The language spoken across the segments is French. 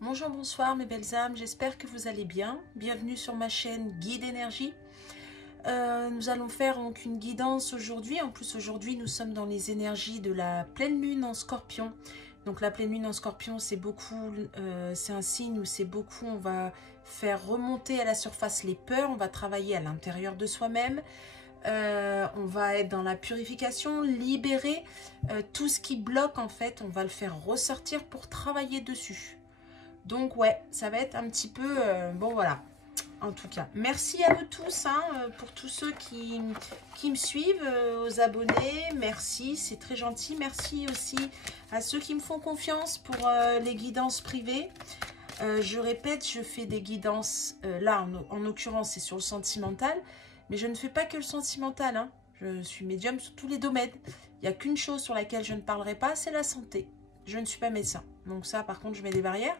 Bonjour, bonsoir mes belles âmes, j'espère que vous allez bien. Bienvenue sur ma chaîne Guide Énergie. Nous allons faire donc une guidance aujourd'hui. En plus aujourd'hui nous sommes dans les énergies de la pleine lune en Scorpion. Donc la pleine lune en Scorpion c'est beaucoup, c'est un signe où c'est beaucoup, on va faire remonter à la surface les peurs, on va travailler à l'intérieur de soi-même. On va être dans la purification, libérer tout ce qui bloque en fait, on va le faire ressortir pour travailler dessus. Donc ouais, ça va être un petit peu... bon voilà, en tout cas. Merci à vous tous, hein, pour tous ceux qui me suivent, aux abonnés. Merci, c'est très gentil. Merci aussi à ceux qui me font confiance pour les guidances privées. Je répète, je fais des guidances, là en l'occurrence c'est sur le sentimental, mais je ne fais pas que le sentimental, hein. Je suis médium sur tous les domaines. Il n'y a qu'une chose sur laquelle je ne parlerai pas, c'est la santé. Je ne suis pas médecin, donc ça par contre je mets des barrières.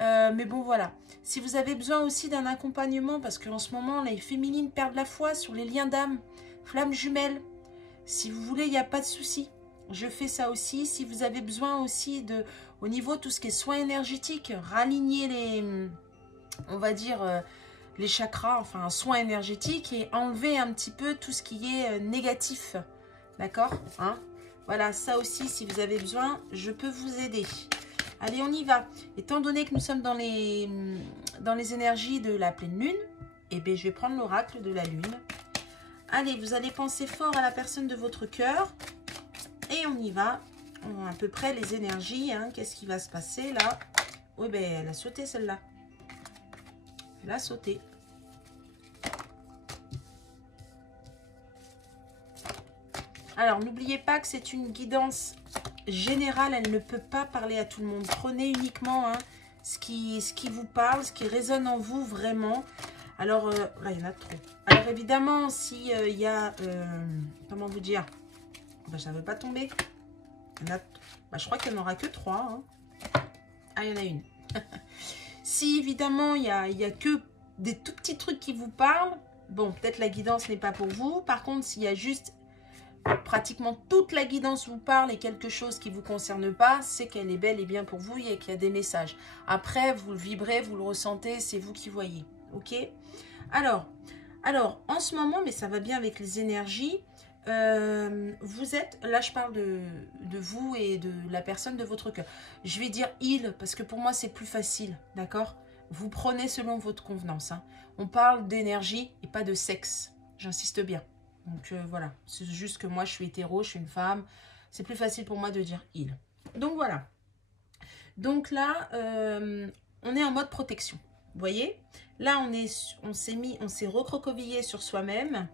Mais bon voilà, si vous avez besoin aussi d'un accompagnement, parce qu'en ce moment les féminines perdent la foi sur les liens d'âme, flammes jumelles, si vous voulez il n'y a pas de souci, je fais ça aussi. Si vous avez besoin aussi de, au niveau de tout ce qui est soins énergétiques, raligner les, on va dire les chakras, enfin un soin énergétique et enlever un petit peu tout ce qui est négatif, d'accord, hein, voilà, ça aussi si vous avez besoin, je peux vous aider. Allez, on y va. Étant donné que nous sommes dans les énergies de la pleine lune, eh bien, je vais prendre l'oracle de la lune. Allez, vous allez penser fort à la personne de votre cœur. Et on y va. On a à peu près les énergies. Hein. Qu'est-ce qui va se passer là? Oui, ben, elle a sauté celle-là. Elle a sauté. Alors, n'oubliez pas que c'est une guidance générale, elle ne peut pas parler à tout le monde. Prenez uniquement hein, ce qui vous parle, ce qui résonne en vous vraiment. Alors, là, il y en a trop. Alors, évidemment, s'il y a... comment vous dire, ben, ça ne veut pas tomber. Il y en a, ben, je crois qu'il n'y en aura que 3. Hein. Ah, il y en a une. Si, évidemment, il y a que des tout petits trucs qui vous parlent, bon, peut-être la guidance n'est pas pour vous. Par contre, s'il y a juste... pratiquement toute la guidance vous parle et quelque chose qui ne vous concerne pas, c'est qu'elle est belle et bien pour vous et qu'il y a des messages. Après, vous le vibrez, vous le ressentez, c'est vous qui voyez. Ok? Alors, en ce moment, mais ça va bien avec les énergies, vous êtes, là je parle de vous et de la personne de votre cœur. Je vais dire il, parce que pour moi c'est plus facile, d'accord? Vous prenez selon votre convenance. Hein. On parle d'énergie et pas de sexe, j'insiste bien. Donc voilà, c'est juste que moi je suis hétéro, je suis une femme, c'est plus facile pour moi de dire il. Donc voilà. Donc là, on est en mode protection. Vous voyez? Là, on s'est recroquevillé sur soi-même.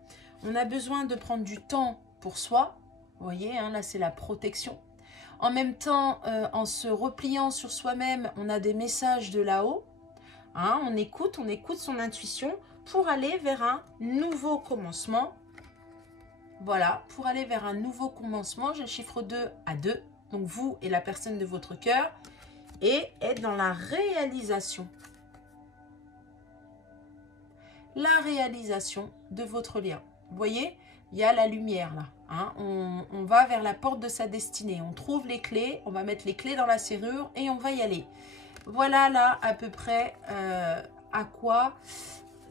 On a besoin de prendre du temps pour soi. Vous voyez, hein, là c'est la protection. En même temps, en se repliant sur soi-même, on a des messages de là-haut. Hein, on écoute son intuition pour aller vers un nouveau commencement. Voilà, pour aller vers un nouveau commencement, j'ai le chiffre 2 à 2. Donc vous et la personne de votre cœur. Et être dans la réalisation. La réalisation de votre lien. Vous voyez, il y a la lumière là. Hein, on va vers la porte de sa destinée. On trouve les clés, on va mettre les clés dans la serrure et on va y aller. Voilà là à peu près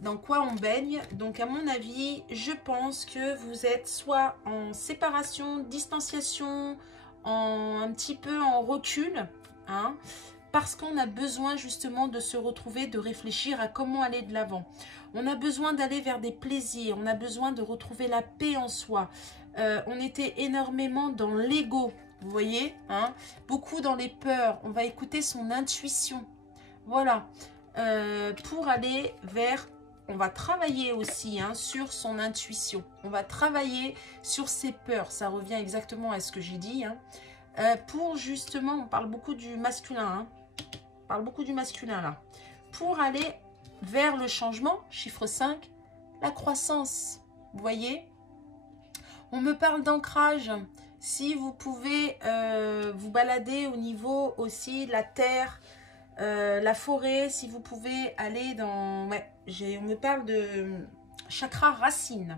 dans quoi on baigne. Donc à mon avis, je pense que vous êtes soit en séparation, distanciation, un petit peu en recul, hein, parce qu'on a besoin justement de se retrouver, de réfléchir à comment aller de l'avant. On a besoin d'aller vers des plaisirs, on a besoin de retrouver la paix en soi. On était énormément dans l'ego, vous voyez, hein, beaucoup dans les peurs. On va écouter son intuition. Voilà, pour aller vers... On va travailler aussi hein, sur son intuition. On va travailler sur ses peurs. Ça revient exactement à ce que j'ai dit. Hein. Pour justement, on parle beaucoup du masculin. Hein. On parle beaucoup du masculin là. Pour aller vers le changement, chiffre 5, la croissance. Vous voyez? On me parle d'ancrage. Si vous pouvez vous balader au niveau aussi de la terre, la forêt, si vous pouvez aller dans... Ouais, on me parle de chakra racine.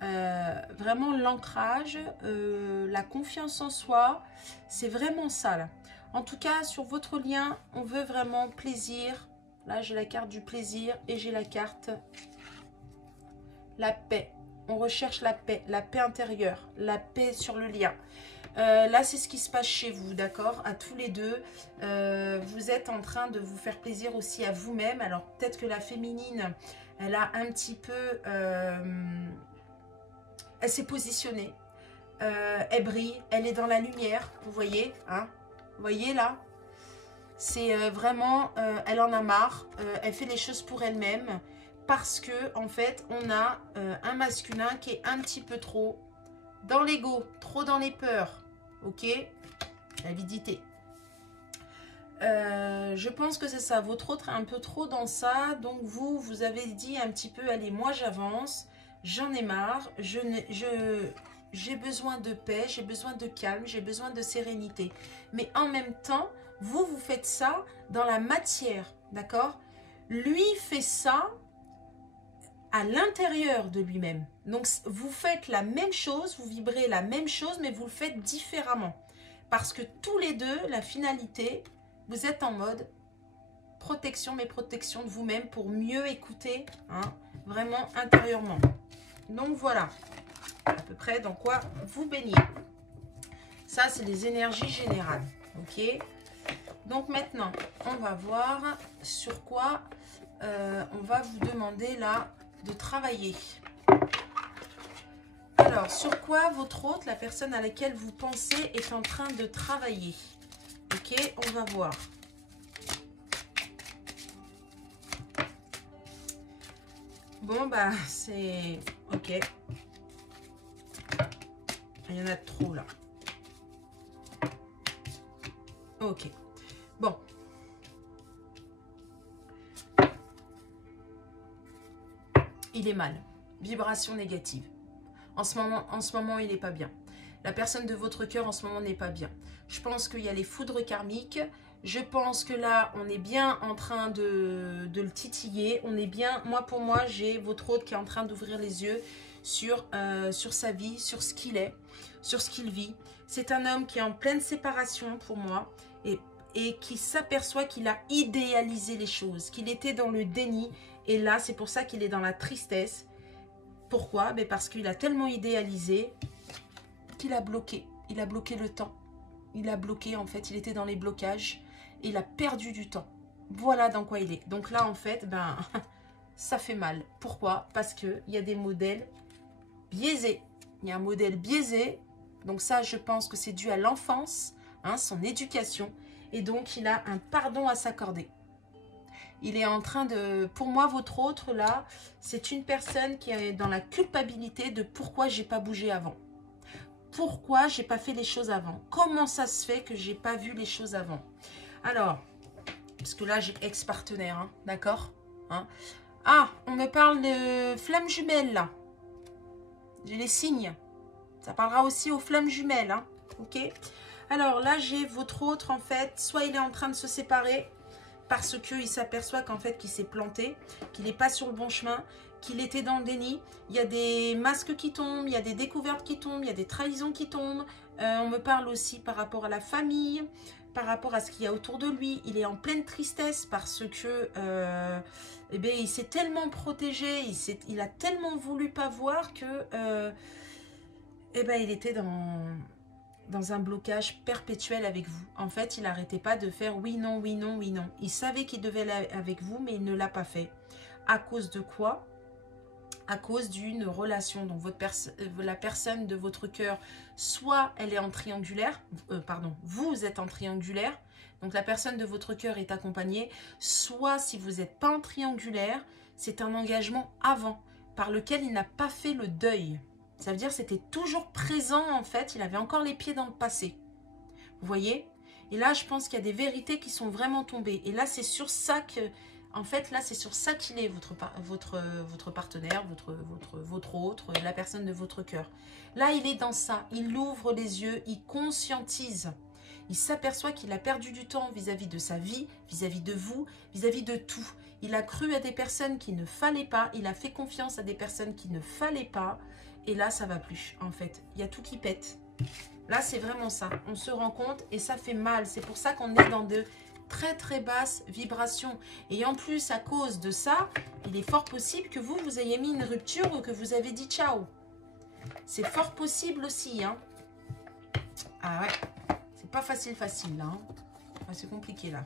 Vraiment l'ancrage, la confiance en soi, c'est vraiment ça là. En tout cas, sur votre lien, on veut vraiment plaisir. Là, j'ai la carte du plaisir et j'ai la carte la paix. On recherche la paix intérieure, la paix sur le lien. Là, c'est ce qui se passe chez vous, d'accord? À tous les deux, vous êtes en train de vous faire plaisir aussi à vous-même. Alors, peut-être que la féminine, elle a un petit peu... elle s'est positionnée. Elle brille, elle est dans la lumière, vous voyez, hein? Vous voyez là? C'est vraiment, elle en a marre, elle fait les choses pour elle-même parce que en fait, on a un masculin qui est un petit peu trop dans l'ego, trop dans les peurs, ok? L'avidité. Je pense que c'est ça, votre autre est un peu trop dans ça, donc vous avez dit un petit peu, allez, moi j'avance, j'en ai marre, j'ai besoin de paix, j'ai besoin de calme, j'ai besoin de sérénité. Mais en même temps, vous faites ça dans la matière, d'accord? Lui fait ça à l'intérieur de lui-même. Donc, vous faites la même chose, vous vibrez la même chose, mais vous le faites différemment. Parce que tous les deux, la finalité, vous êtes en mode protection, mais protection de vous-même pour mieux écouter, hein, vraiment intérieurement. Donc, voilà. À peu près dans quoi vous baignez. Ça, c'est les énergies générales. Ok. Donc maintenant, on va voir sur quoi on va vous demander là de travailler. Alors, sur quoi votre hôte, la personne à laquelle vous pensez, est en train de travailler. Ok, on va voir. Bon, bah, c'est... Ok. Il y en a trop là. Ok. Bon. Il est mal. Vibration négative. En ce moment, il n'est pas bien. La personne de votre cœur en ce moment n'est pas bien. Je pense qu'il y a les foudres karmiques. Je pense que là, on est bien en train de le titiller. On est bien... Moi, pour moi, j'ai votre hôte qui est en train d'ouvrir les yeux sur sa vie, sur ce qu'il est, sur ce qu'il vit. C'est un homme qui est en pleine séparation pour moi et qui s'aperçoit qu'il a idéalisé les choses, qu'il était dans le déni. Et là, c'est pour ça qu'il est dans la tristesse. Pourquoi? Parce qu'il a tellement idéalisé qu'il a bloqué. Il a bloqué le temps. Il a bloqué, en fait, il était dans les blocages. Et il a perdu du temps. Voilà dans quoi il est. Donc là, en fait, ça fait mal. Pourquoi? Parce qu'il y a des modèles biaisés. Il y a un modèle biaisé. Donc ça, je pense que c'est dû à l'enfance, hein, son éducation. Et donc, il a un pardon à s'accorder. Il est en train de... Pour moi, votre autre, là, c'est une personne qui est dans la culpabilité de pourquoi j'ai pas bougé avant. Pourquoi j'ai pas fait les choses avant? Comment ça se fait que j'ai pas vu les choses avant? Alors, parce que là, j'ai ex-partenaire, hein, d'accord, hein. Ah, on me parle de flammes jumelles, là. J'ai les signes. Ça parlera aussi aux flammes jumelles, hein, ok? Alors, là, j'ai votre autre, en fait, soit il est en train de se séparer, parce qu'il s'aperçoit qu'en fait, qu'il s'est planté, qu'il n'est pas sur le bon chemin, qu'il était dans le déni. Il y a des masques qui tombent, il y a des découvertes qui tombent, il y a des trahisons qui tombent. On me parle aussi par rapport à la famille, par rapport à ce qu'il y a autour de lui. Il est en pleine tristesse parce que il s'est tellement protégé, il a tellement voulu pas voir que il était dans un blocage perpétuel avec vous. En fait, il n'arrêtait pas de faire oui, non, oui, non, oui, non. Il savait qu'il devait aller avec vous, mais il ne l'a pas fait. À cause de quoi? À cause d'une relation. Donc, la personne de votre cœur, soit elle est en triangulaire, vous êtes en triangulaire, donc la personne de votre cœur est accompagnée, soit si vous n'êtes pas en triangulaire, c'est un engagement avant, par lequel il n'a pas fait le deuil. Ça veut dire que c'était toujours présent, en fait. Il avait encore les pieds dans le passé. Vous voyez? Et là, je pense qu'il y a des vérités qui sont vraiment tombées. Et là, c'est sur ça que... En fait, là, c'est sur ça qu'il est, votre partenaire, votre autre, la personne de votre cœur. Là, il est dans ça. Il ouvre les yeux, il conscientise. Il s'aperçoit qu'il a perdu du temps vis-à-vis de sa vie, vis-à-vis de vous, vis-à-vis de tout. Il a cru à des personnes qu'il ne fallait pas. Il a fait confiance à des personnes qu'il ne fallait pas. Et là, ça va plus, en fait. Il y a tout qui pète. Là, c'est vraiment ça. On se rend compte et ça fait mal. C'est pour ça qu'on est dans de très très basses vibrations. Et en plus, à cause de ça, il est fort possible que vous ayez mis une rupture ou que vous avez dit ciao. C'est fort possible aussi. Hein. Ah ouais, c'est pas facile là. Hein. Ah, c'est compliqué là.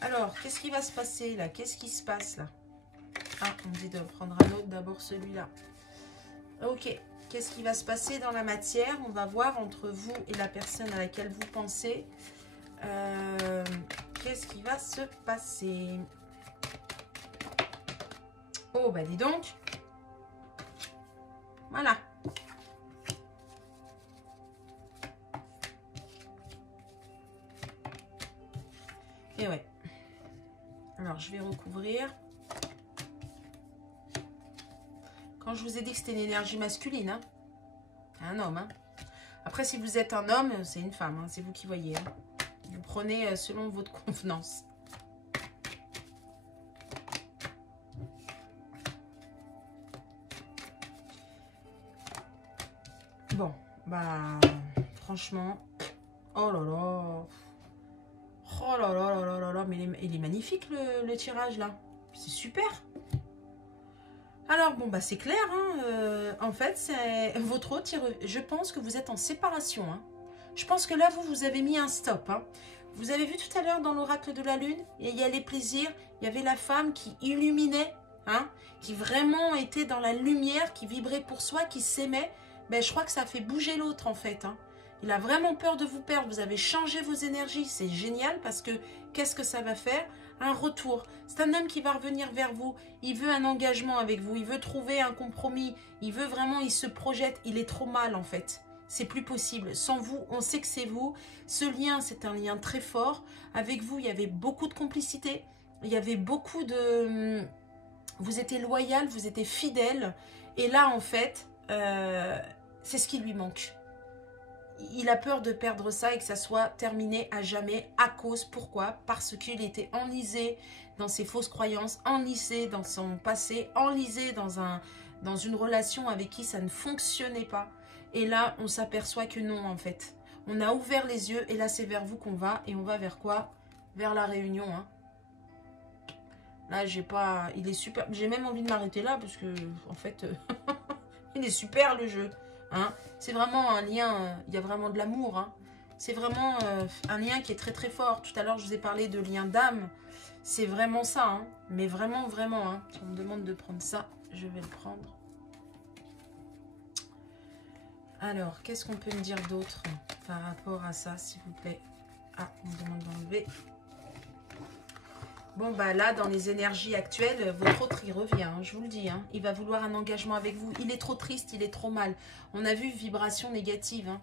Alors, qu'est-ce qui va se passer là? Qu'est-ce qui se passe là? Ah, on me dit de prendre un autre, d'abord celui-là. Ok. Qu'est-ce qui va se passer dans la matière? On va voir entre vous et la personne à laquelle vous pensez. Qu'est-ce qui va se passer? Oh, bah dis donc. Voilà. Et ouais. Alors, je vais recouvrir. Quand je vous ai dit que c'était une énergie masculine, hein. Un homme, hein. Après, si vous êtes un homme, c'est une femme, hein. C'est vous qui voyez. Hein. Vous prenez selon votre convenance. Bon, bah, franchement, oh là là. Oh là là là là là là, mais il est magnifique le tirage là. C'est super. Alors bon bah c'est clair, hein, en fait c'est votre autre, je pense que vous êtes en séparation. Hein. Je pense que là vous avez mis un stop. Hein. Vous avez vu tout à l'heure dans l'oracle de la lune, il y a les plaisirs, il y avait la femme qui illuminait, hein, qui vraiment était dans la lumière, qui vibrait pour soi, qui s'aimait. Ben, je crois que ça a fait bouger l'autre en fait. Hein. Il a vraiment peur de vous perdre, vous avez changé vos énergies, c'est génial parce que qu'est-ce que ça va faire? Un retour. C'est un homme qui va revenir vers vous. Il veut un engagement avec vous. Il veut trouver un compromis. Il veut vraiment, il se projette. Il est trop mal en fait. C'est plus possible. Sans vous, on sait que c'est vous. Ce lien, c'est un lien très fort. Avec vous, il y avait beaucoup de complicité. Il y avait beaucoup de... Vous étiez loyal, vous étiez fidèle. Et là, en fait, c'est ce qui lui manque. Il a peur de perdre ça et que ça soit terminé à jamais à cause, pourquoi? Parce qu'il était enlisé dans ses fausses croyances, enlisé dans son passé, enlisé dans une relation avec qui ça ne fonctionnait pas. Et là, on s'aperçoit que non, en fait. On a ouvert les yeux et là, c'est vers vous qu'on va. Et on va vers quoi? Vers la réunion. Hein. Là, j'ai pas... Il est super... J'ai même envie de m'arrêter là parce que, en fait, il est super le jeu. Hein. C'est vraiment un lien, il y a vraiment de l'amour. Hein. C'est vraiment un lien qui est très très fort. Tout à l'heure, je vous ai parlé de lien d'âme. C'est vraiment ça. Hein. Mais vraiment, vraiment. Hein. Si on me demande de prendre ça, je vais le prendre. Alors, qu'est-ce qu'on peut me dire d'autre par rapport à ça, s'il vous plaît? Ah, on me demande d'enlever. Bon, bah là, dans les énergies actuelles, votre autre, il revient, hein, je vous le dis. Hein. Il va vouloir un engagement avec vous. Il est trop triste, il est trop mal. On a vu vibration négative. Hein.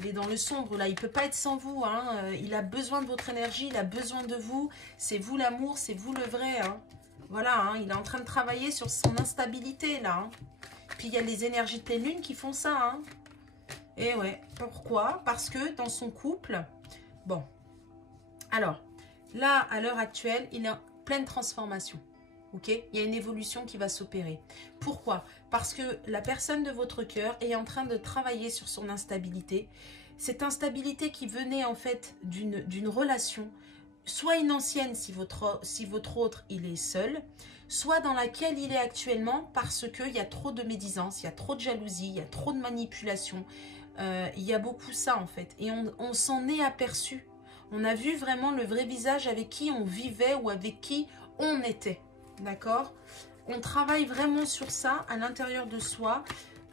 Il est dans le sombre, là. Il ne peut pas être sans vous. Hein. Il a besoin de votre énergie, il a besoin de vous. C'est vous l'amour, c'est vous le vrai. Hein. Voilà, hein. Il est en train de travailler sur son instabilité, là. Hein. Puis, il y a les énergies de pleine lune qui font ça. Hein. Et ouais, pourquoi? Parce que dans son couple... Bon, alors... Là, à l'heure actuelle, il est en pleine transformation. Ok? Il y a une évolution qui va s'opérer. Pourquoi? Parce que la personne de votre cœur est en train de travailler sur son instabilité. Cette instabilité qui venait en fait d'une relation, soit une ancienne si votre autre il est seul, soit dans laquelle il est actuellement parce qu'il y a trop de médisance, il y a trop de jalousie, il y a trop de manipulation. Il y a beaucoup ça en fait. Et on s'en est aperçu. On a vu vraiment le vrai visage avec qui on vivait ou avec qui on était. D'accord? On travaille vraiment sur ça à l'intérieur de soi.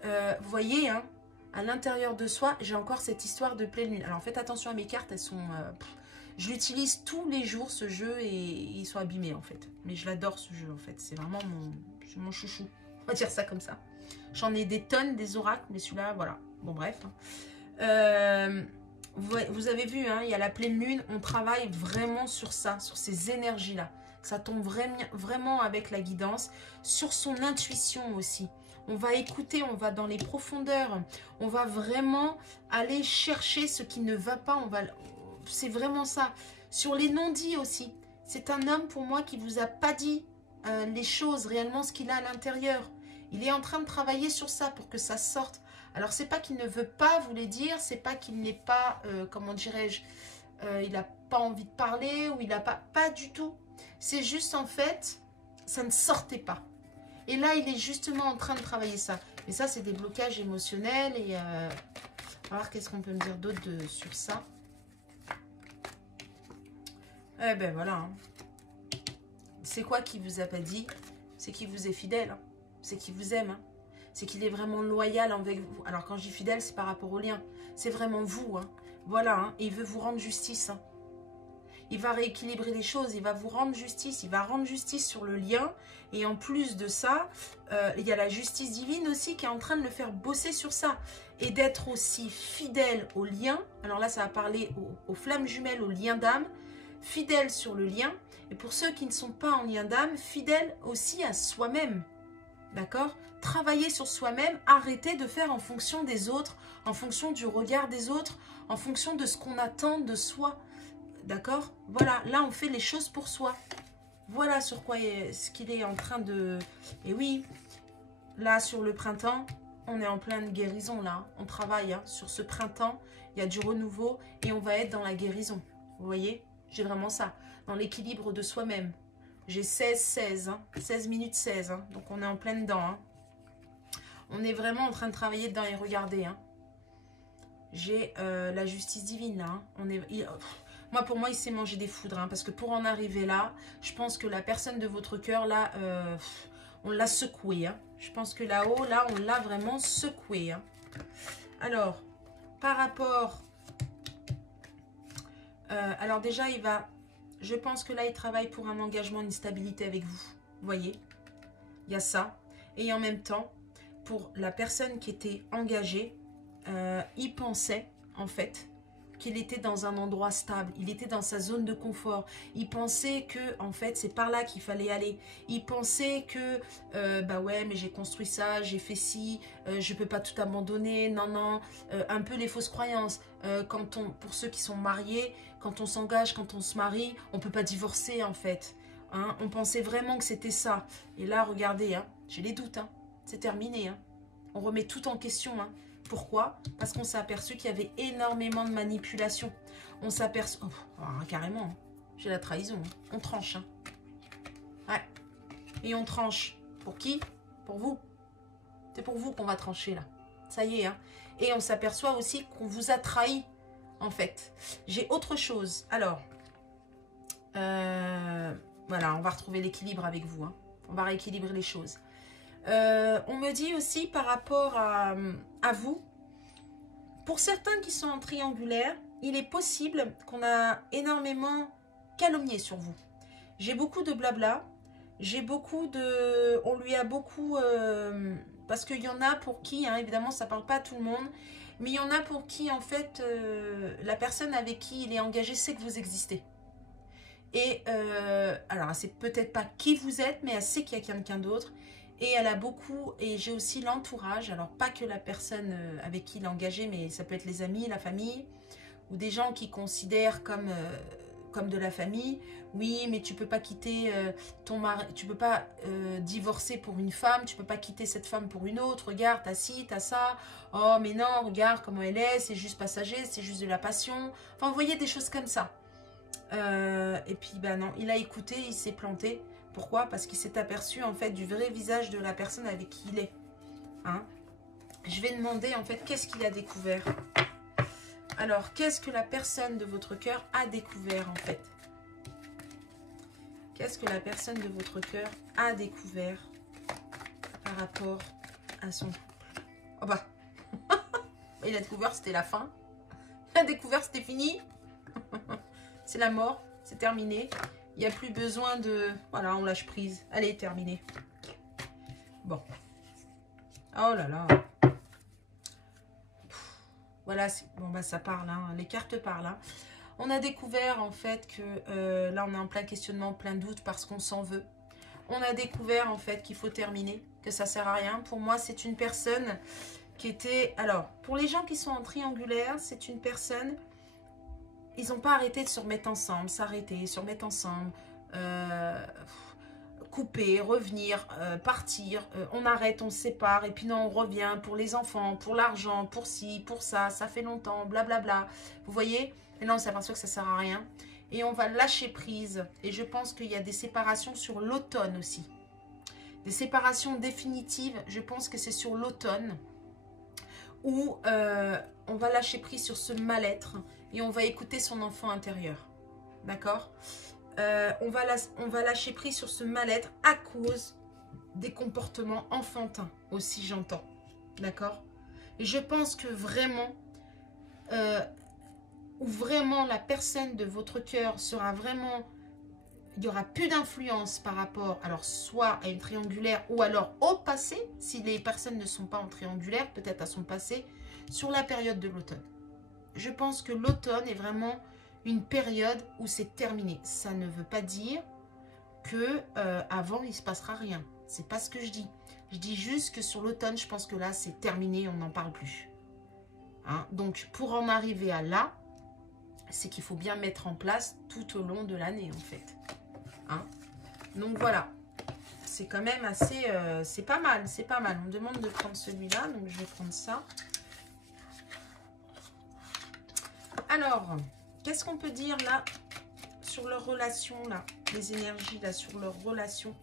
Vous voyez, hein, à l'intérieur de soi, j'ai encore cette histoire de pleine lune. Alors faites attention à mes cartes, elles sont... je l'utilise tous les jours ce jeu et ils sont abîmés en fait. Mais je l'adore ce jeu en fait. C'est vraiment mon chouchou. On va dire ça comme ça. J'en ai des tonnes, des oracles, mais celui-là, voilà. Bon bref. Vous avez vu, hein, il y a la pleine lune, on travaille vraiment sur ça, sur ces énergies-là. Ça tombe vraiment avec la guidance, sur son intuition aussi. On va écouter, on va dans les profondeurs, on va vraiment aller chercher ce qui ne va pas. C'est vraiment ça. Sur les non-dits aussi. C'est un homme pour moi qui ne vous a pas dit les choses, réellement ce qu'il a à l'intérieur. Il est en train de travailler sur ça pour que ça sorte. Alors, c'est pas qu'il ne veut pas vous les dire, c'est pas qu'il n'est pas, comment dirais-je, il n'a pas envie de parler, ou il n'a pas... Pas du tout. C'est juste, en fait, ça ne sortait pas. Et là, il est justement en train de travailler ça. Et ça, c'est des blocages émotionnels. Et on va voir qu'est-ce qu'on peut me dire d'autre sur ça. Eh ben voilà. Hein. C'est quoi qu'il vous a pas dit? C'est qu'il vous est fidèle. Hein. C'est qu'il vous aime. Hein. C'est qu'il est vraiment loyal avec vous. Alors quand je dis fidèle, c'est par rapport au lien. C'est vraiment vous. Hein. Voilà. Hein. Et il veut vous rendre justice. Hein. Il va rééquilibrer les choses. Il va vous rendre justice. Il va rendre justice sur le lien. Et en plus de ça, il y a la justice divine aussi qui est en train de le faire bosser sur ça. Et d'être aussi fidèle au lien. Alors là, ça va parler aux flammes jumelles, au lien d'âme. Fidèle sur le lien. Et pour ceux qui ne sont pas en lien d'âme, fidèle aussi à soi-même. D'accord? Travailler sur soi-même, arrêter de faire en fonction des autres, en fonction du regard des autres, en fonction de ce qu'on attend de soi. D'accord? Voilà, là on fait les choses pour soi. Voilà sur quoi ce qu'il est en train de... Et oui, là sur le printemps, on est en pleine guérison là. On travaille hein, sur ce printemps, il y a du renouveau et on va être dans la guérison. Vous voyez? J'ai vraiment ça, dans l'équilibre de soi-même. J'ai 16, hein, 16 minutes 16, hein, donc on est en plein dedans. Hein. On est vraiment en train de travailler dedans et regardez. Hein. J'ai la justice divine là. Hein. Moi, pour moi, il s'est mangé des foudres. Hein, parce que pour en arriver là, je pense que la personne de votre cœur là, on l'a secoué. Hein. Je pense que là-haut, là, on l'a vraiment secoué. Hein. Alors, par rapport... alors déjà, il va... Je pense que là, il travaille pour un engagement, une stabilité avec vous. Vous voyez? Il y a ça. Et en même temps, pour la personne qui était engagée, il pensait, en fait, qu'il était dans un endroit stable. Il était dans sa zone de confort. Il pensait que, en fait, c'est par là qu'il fallait aller. Il pensait que, bah ouais, mais j'ai construit ça, j'ai fait ci, je peux pas tout abandonner. Non, non. Un peu les fausses croyances. Pour ceux qui sont mariés, quand on s'engage, quand on se marie, on peut pas divorcer, en fait. Hein, on pensait vraiment que c'était ça. Et là, regardez, hein, j'ai les doutes. Hein, c'est terminé. Hein. On remet tout en question. Hein. Pourquoi? Parce qu'on s'est aperçu qu'il y avait énormément de manipulation. On s'aperçoit... Oh, carrément, hein. J'ai la trahison. Hein. On tranche. Hein. Ouais. Et on tranche. Pour qui? Pour vous. C'est pour vous qu'on va trancher, là. Ça y est. Hein. Et on s'aperçoit aussi qu'on vous a trahi, en fait. J'ai autre chose. Alors, voilà, on va retrouver l'équilibre avec vous. Hein. On va rééquilibrer les choses. On me dit aussi par rapport à vous, pour certains qui sont en triangulaire, il est possible qu'on a énormément calomnié sur vous. J'ai beaucoup de blabla, j'ai beaucoup de... On lui a beaucoup... parce qu'il y en a pour qui, hein, évidemment ça ne parle pas à tout le monde, mais il y en a pour qui en fait la personne avec qui il est engagé sait que vous existez. Et alors c'est peut-être pas qui vous êtes, mais elle sait qu'il y a quelqu'un d'autre. Et elle a beaucoup, et j'ai aussi l'entourage, alors pas que la personne avec qui il est engagé, mais ça peut être les amis, la famille, ou des gens qui considèrent comme de la famille. Oui, mais tu peux pas quitter ton mari, tu peux pas divorcer pour une femme, tu peux pas quitter cette femme pour une autre, regarde, t'as ci, t'as ça, oh mais non, regarde comment elle est, c'est juste passager, c'est juste de la passion. Enfin, vous voyez des choses comme ça. Et puis, ben non, il a écouté, il s'est planté. Pourquoi? Parce qu'il s'est aperçu en fait du vrai visage de la personne avec qui il est. Hein? Je vais demander en fait qu'est-ce qu'il a découvert. Alors, qu'est-ce que la personne de votre cœur a découvert en fait? Qu'est-ce que la personne de votre cœur a découvert par rapport à son couple? Oh bah, il a découvert c'était la fin. Il a découvert c'était fini. C'est la mort, c'est terminé. Il n'y a plus besoin de... Voilà, on lâche prise. Allez, terminé. Bon. Oh là là. Voilà, bon bah ça parle, hein. Les cartes parlent. Hein. On a découvert en fait que là on est en plein questionnement, plein doute parce qu'on s'en veut. On a découvert en fait qu'il faut terminer, que ça sert à rien. Pour moi, c'est une personne qui était... Alors, pour les gens qui sont en triangulaire, c'est une personne... Ils n'ont pas arrêté de se remettre ensemble, s'arrêter, se remettre ensemble. couper, revenir, partir, on arrête, on se sépare, et puis non, on revient pour les enfants, pour l'argent, pour ci, pour ça, ça fait longtemps, blablabla. Vous voyez? Et là, on s'aperçoit que ça sert à rien. Et on va lâcher prise. Et je pense qu'il y a des séparations sur l'automne aussi. Des séparations définitives, je pense que c'est sur l'automne, où on va lâcher prise sur ce mal-être et on va écouter son enfant intérieur. D'accord? On va lâcher prise sur ce mal-être à cause des comportements enfantins aussi, j'entends. D'accord? Et je pense que vraiment, où vraiment la personne de votre cœur sera vraiment, il n'y aura plus d'influence par rapport, alors soit à une triangulaire ou alors au passé, si les personnes ne sont pas en triangulaire, peut-être à son passé, sur la période de l'automne. Je pense que l'automne est vraiment une période où c'est terminé. Ça ne veut pas dire que avant il ne se passera rien. C'est pas ce que je dis. Je dis juste que sur l'automne, je pense que là c'est terminé, on n'en parle plus. Hein? Donc pour en arriver à là, c'est qu'il faut bien mettre en place tout au long de l'année en fait. Hein? Donc voilà, c'est quand même assez, c'est pas mal, c'est pas mal. On me demande de prendre celui-là, donc je vais prendre ça. Alors, qu'est-ce qu'on peut dire là sur leur relation là, les énergies là sur leur relation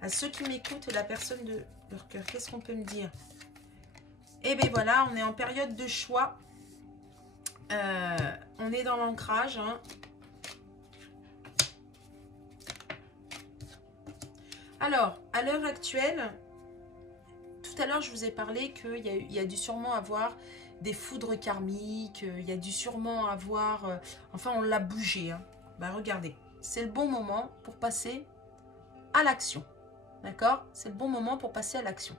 à ceux qui m'écoutent et la personne de leur cœur? Qu'est-ce qu'on peut me dire? Eh bien voilà, on est en période de choix. On est dans l'ancrage. Hein. Alors, à l'heure actuelle, tout à l'heure, je vous ai parlé qu'il y a dû sûrement avoir des foudres karmiques, il y a dû sûrement avoir... enfin, on l'a bougé. Hein. Bah, regardez, c'est le bon moment pour passer à l'action. D'accord? C'est le bon moment pour passer à l'action.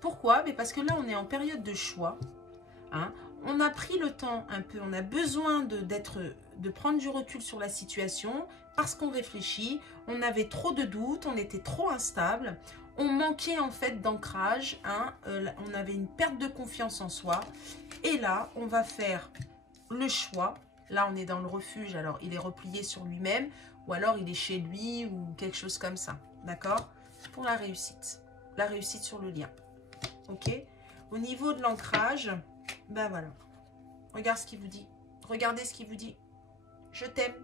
Pourquoi? Mais parce que là, on est en période de choix. Hein. On a pris le temps un peu, on a besoin de prendre du recul sur la situation parce qu'on réfléchit, on avait trop de doutes, on était trop instable, on manquait en fait d'ancrage, hein, on avait une perte de confiance en soi. Et là, on va faire le choix. Là, on est dans le refuge, alors il est replié sur lui-même ou alors il est chez lui ou quelque chose comme ça. D'accord? Pour la réussite sur le lien. Ok? Au niveau de l'ancrage... Ben voilà. Regarde ce qu'il vous dit. Regardez ce qu'il vous dit. Je t'aime.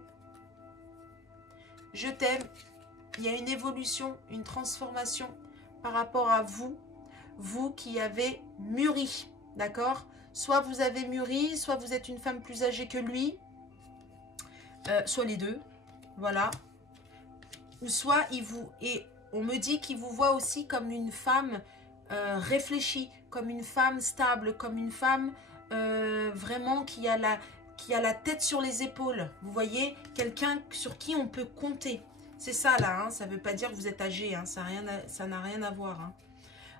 Je t'aime. Il y a une évolution, une transformation par rapport à vous. Vous qui avez mûri. D'accord? Soit vous avez mûri, soit vous êtes une femme plus âgée que lui. Soit les deux. Voilà. Ou soit il vous... Et on me dit qu'il vous voit aussi comme une femme... réfléchie, comme une femme stable, comme une femme vraiment qui a la tête sur les épaules. Vous voyez, quelqu'un sur qui on peut compter. C'est ça là, hein, ça ne veut pas dire que vous êtes âgé, hein, ça n'a rien à voir. Hein.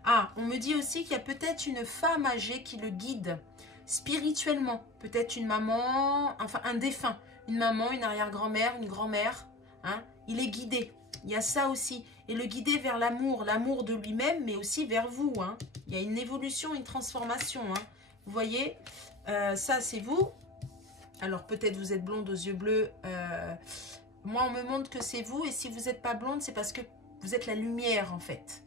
Ah, on me dit aussi qu'il y a peut-être une femme âgée qui le guide spirituellement. Peut-être une maman, enfin un défunt. Une maman, une arrière-grand-mère, une grand-mère. Hein, il est guidé. Il y a ça aussi. Et le guider vers l'amour de lui-même, mais aussi vers vous. Hein. Il y a une évolution, une transformation. Hein. Vous voyez, ça c'est vous. Alors peut-être vous êtes blonde aux yeux bleus. Moi, on me montre que c'est vous. Et si vous n'êtes pas blonde, c'est parce que vous êtes la lumière en fait.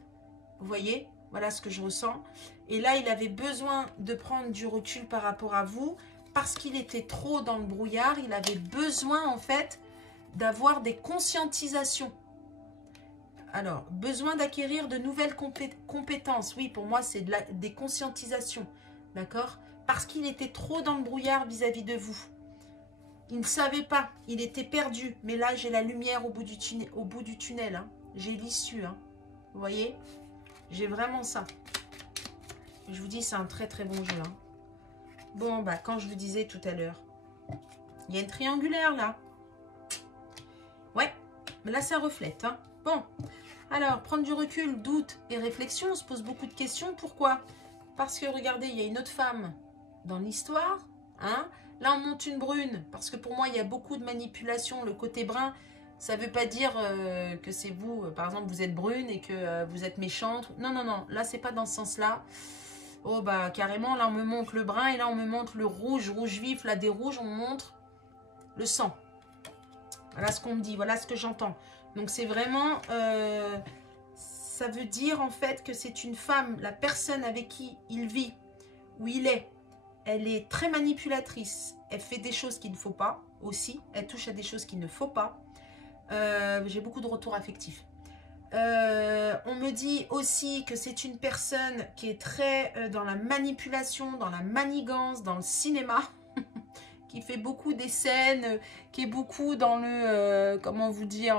Vous voyez, voilà ce que je ressens. Et là, il avait besoin de prendre du recul par rapport à vous. Parce qu'il était trop dans le brouillard. Il avait besoin en fait d'avoir des conscientisations. Alors, besoin d'acquérir de nouvelles compétences. Oui, pour moi, c'est des conscientisations. D'accord? Parce qu'il était trop dans le brouillard vis-à-vis de vous. Il ne savait pas. Il était perdu. Mais là, j'ai la lumière au bout du tunnel. Hein. J'ai l'issue. Hein. Vous voyez? J'ai vraiment ça. Je vous dis, c'est un très très bon jeu. Hein. Bon, bah, quand je vous disais tout à l'heure, il y a une triangulaire là. Ouais, mais là, ça reflète. Hein. Bon. Alors, prendre du recul, doute et réflexion, on se pose beaucoup de questions. Pourquoi? Parce que, regardez, il y a une autre femme dans l'histoire. Hein? Là, on monte une brune. Parce que pour moi, il y a beaucoup de manipulation. Le côté brun, ça ne veut pas dire que c'est vous. Par exemple, vous êtes brune et que vous êtes méchante. Non, non, non. Là, c'est pas dans ce sens-là. Oh, bah, carrément, là, on me montre le brun et là, on me montre le rouge, rouge vif. Là, des rouges, on me montre le sang. Voilà ce qu'on me dit, voilà ce que j'entends. Donc c'est vraiment, ça veut dire en fait que c'est une femme, la personne avec qui il vit, où il est, elle est très manipulatrice. Elle fait des choses qu'il ne faut pas aussi. Elle touche à des choses qu'il ne faut pas. J'ai beaucoup de retours affectifs. On me dit aussi que c'est une personne qui est très dans la manipulation, dans la manigance, dans le cinéma, qui fait beaucoup des scènes, qui est beaucoup dans le, comment vous dire,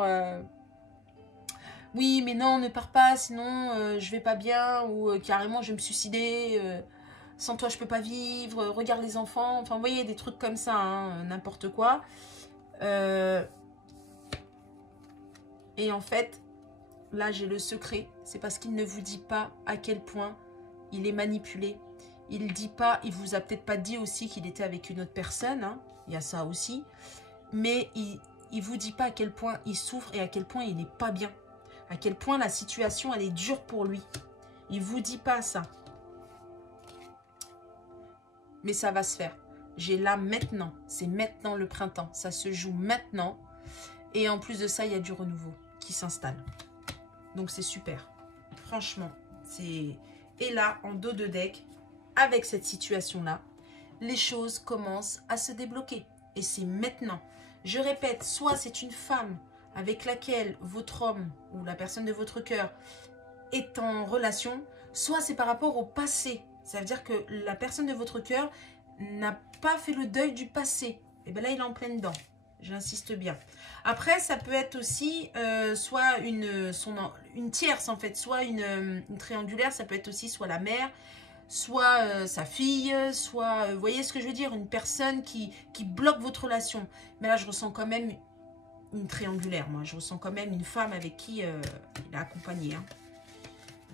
oui mais non ne pars pas sinon je vais pas bien, ou carrément je vais me suicider, sans toi je peux pas vivre, regarde les enfants, enfin vous voyez des trucs comme ça, hein, n'importe quoi. Et en fait, là j'ai le secret, c'est parce qu'il ne vous dit pas à quel point il est manipulé. Il dit pas, il vous a peut-être pas dit aussi qu'il était avec une autre personne, hein, il y a ça aussi, mais il vous dit pas à quel point il souffre et à quel point il n'est pas bien, à quel point la situation elle est dure pour lui. Il vous dit pas ça. Mais ça va se faire. J'ai là maintenant, c'est maintenant le printemps, ça se joue maintenant. Et en plus de ça, il y a du renouveau qui s'installe. Donc c'est super. Franchement, c'est... Et là, en dos de deck, avec cette situation-là, les choses commencent à se débloquer. Et c'est maintenant. Je répète, soit c'est une femme avec laquelle votre homme ou la personne de votre cœur est en relation, soit c'est par rapport au passé. Ça veut dire que la personne de votre cœur n'a pas fait le deuil du passé. Et bien là, il est en pleine dedans. J'insiste bien. Après, ça peut être aussi soit une tierce, en fait, soit une triangulaire. Ça peut être aussi soit la mère, soit sa fille, soit, vous voyez ce que je veux dire, une personne qui bloque votre relation. Mais là, je ressens quand même une triangulaire, moi. Je ressens quand même une femme avec qui il a accompagné, hein.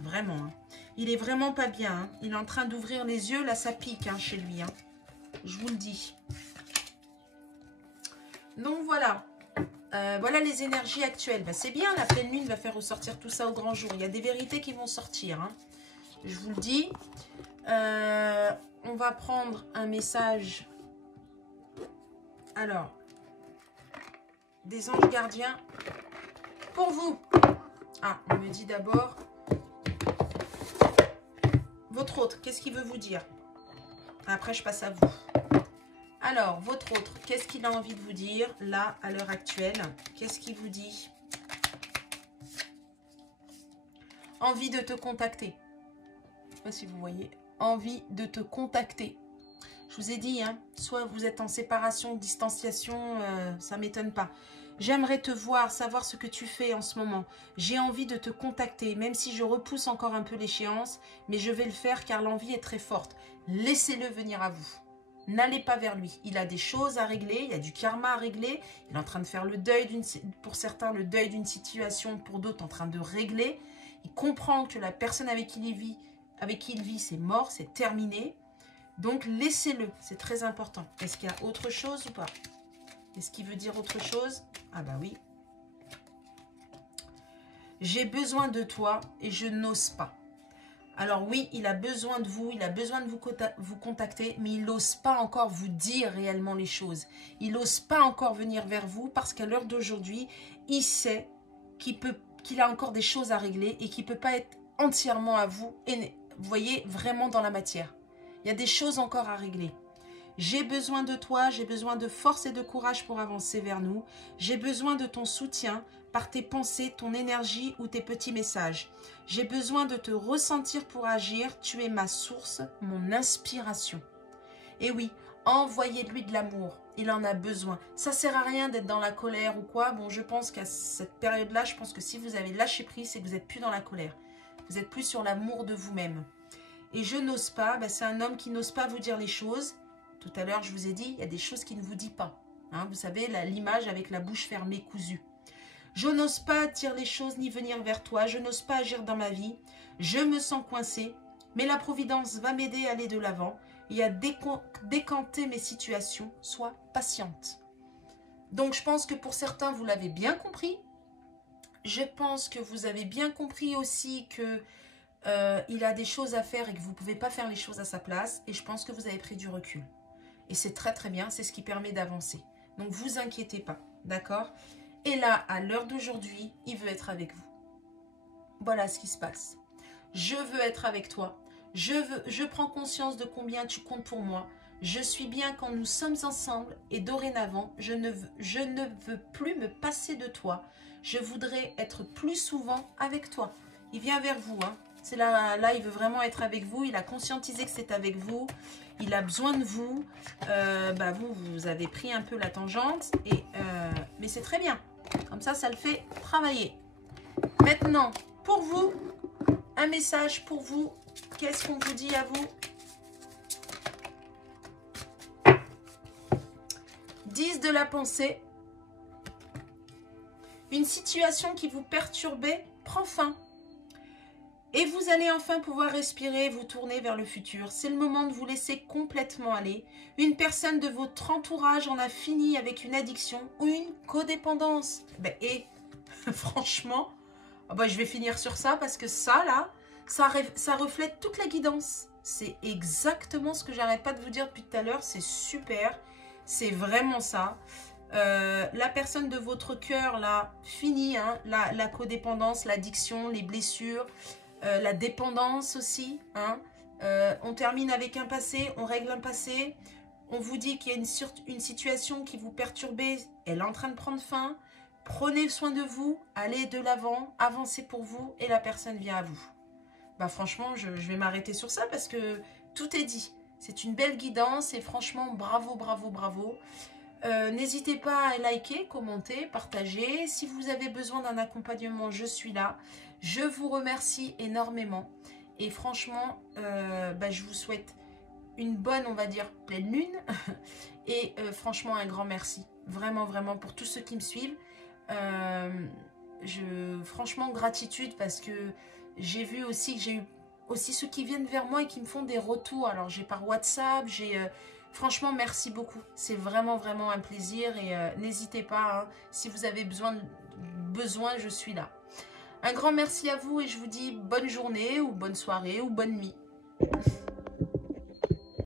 Vraiment, hein. Il est vraiment pas bien, hein. Il est en train d'ouvrir les yeux, là ça pique, hein, chez lui, hein. Je vous le dis. Donc voilà. Voilà les énergies actuelles. Ben, c'est bien, la pleine lune va faire ressortir tout ça au grand jour. Il y a des vérités qui vont sortir, hein. Je vous le dis. On va prendre un message. Alors, des anges gardiens pour vous. Ah, on me dit d'abord votre autre, qu'est-ce qu'il veut vous dire? Après, je passe à vous. Alors, votre autre, qu'est-ce qu'il a envie de vous dire, là, à l'heure actuelle? Qu'est-ce qu'il vous dit? Envie de te contacter. Je ne sais pas si vous voyez. Envie de te contacter. Je vous ai dit, hein, soit vous êtes en séparation, distanciation, ça ne m'étonne pas. J'aimerais te voir, savoir ce que tu fais en ce moment. J'ai envie de te contacter, même si je repousse encore un peu l'échéance, mais je vais le faire car l'envie est très forte. Laissez-le venir à vous. N'allez pas vers lui. Il a des choses à régler, il y a du karma à régler. Il est en train de faire le deuil pour certains, le deuil d'une situation, pour d'autres en train de régler. Il comprend que la personne avec qui il vit, c'est mort, c'est terminé. Donc laissez-le, c'est très important. Est-ce qu'il y a autre chose ou pas? Est-ce qu'il veut dire autre chose? Ah bah oui. J'ai besoin de toi et je n'ose pas. Alors oui, il a besoin de vous, il a besoin de vous contacter, mais il n'ose pas encore vous dire réellement les choses. Il n'ose pas encore venir vers vous parce qu'à l'heure d'aujourd'hui, il sait qu'il a encore des choses à régler et qu'il ne peut pas être entièrement à vous, et vous voyez, vraiment dans la matière. Il y a des choses encore à régler. J'ai besoin de toi, j'ai besoin de force et de courage pour avancer vers nous. J'ai besoin de ton soutien par tes pensées, ton énergie ou tes petits messages. J'ai besoin de te ressentir pour agir. Tu es ma source, mon inspiration. Et oui, envoyez-lui de l'amour. Il en a besoin. Ça ne sert à rien d'être dans la colère ou quoi. Bon, je pense qu'à cette période-là, je pense que si vous avez lâché prise, c'est que vous n'êtes plus dans la colère. Vous n'êtes plus sur l'amour de vous-même. Et je n'ose pas, ben c'est un homme qui n'ose pas vous dire les choses. Tout à l'heure, je vous ai dit, il y a des choses qu'il ne vous dit pas. Hein, vous savez, l'image avec la bouche fermée, cousue. Je n'ose pas dire les choses ni venir vers toi. Je n'ose pas agir dans ma vie. Je me sens coincée. Mais la Providence va m'aider à aller de l'avant et à décanter mes situations. Sois patiente. Donc, je pense que pour certains, vous l'avez bien compris. Je pense que vous avez bien compris aussi que il a des choses à faire et que vous ne pouvez pas faire les choses à sa place. Et je pense que vous avez pris du recul. Et c'est très très bien, c'est ce qui permet d'avancer. Donc, vous inquiétez pas. d'accord? Et là, à l'heure d'aujourd'hui, il veut être avec vous. Voilà ce qui se passe. Je veux être avec toi. Je prends conscience de combien tu comptes pour moi. Je suis bien quand nous sommes ensemble et dorénavant, je ne veux plus me passer de toi. Je voudrais être plus souvent avec toi. Il vient vers vous, hein. C'est là, il veut vraiment être avec vous. Il a conscientisé que c'est avec vous. Il a besoin de vous. Vous avez pris un peu la tangente. Mais c'est très bien. Comme ça le fait travailler. Maintenant, pour vous, un message pour vous. Qu'est-ce qu'on vous dit à vous? 10 de la pensée. Une situation qui vous perturbait prend fin. Et vous allez enfin pouvoir respirer et vous tourner vers le futur. C'est le moment de vous laisser complètement aller. Une personne de votre entourage en a fini avec une addiction ou une codépendance. Franchement, je vais finir sur ça parce que ça, là, ça reflète toute la guidance. C'est exactement ce que j'arrête pas de vous dire depuis tout à l'heure. C'est super. C'est vraiment ça. La personne de votre cœur, là, finit, hein, la codépendance, l'addiction, les blessures, la dépendance aussi. Hein. On termine avec un passé, on règle un passé. On vous dit qu'il y a une situation qui vous perturbait, elle est en train de prendre fin. Prenez soin de vous, allez de l'avant, avancez pour vous et la personne vient à vous. Franchement, je vais m'arrêter sur ça parce que tout est dit. C'est une belle guidance et franchement, bravo, bravo, bravo. N'hésitez pas à liker, commenter, partager. Si vous avez besoin d'un accompagnement, je suis là. Je vous remercie énormément. Et franchement, je vous souhaite une bonne, on va dire, pleine lune. Et franchement, un grand merci. Vraiment, vraiment, pour tous ceux qui me suivent. Franchement, gratitude parce que j'ai vu aussi que j'ai eu aussi ceux qui viennent vers moi et qui me font des retours. Alors, j'ai par WhatsApp, franchement, merci beaucoup. C'est vraiment, vraiment un plaisir. Et n'hésitez pas, hein, si vous avez besoin, je suis là. Un grand merci à vous et je vous dis bonne journée ou bonne soirée ou bonne nuit.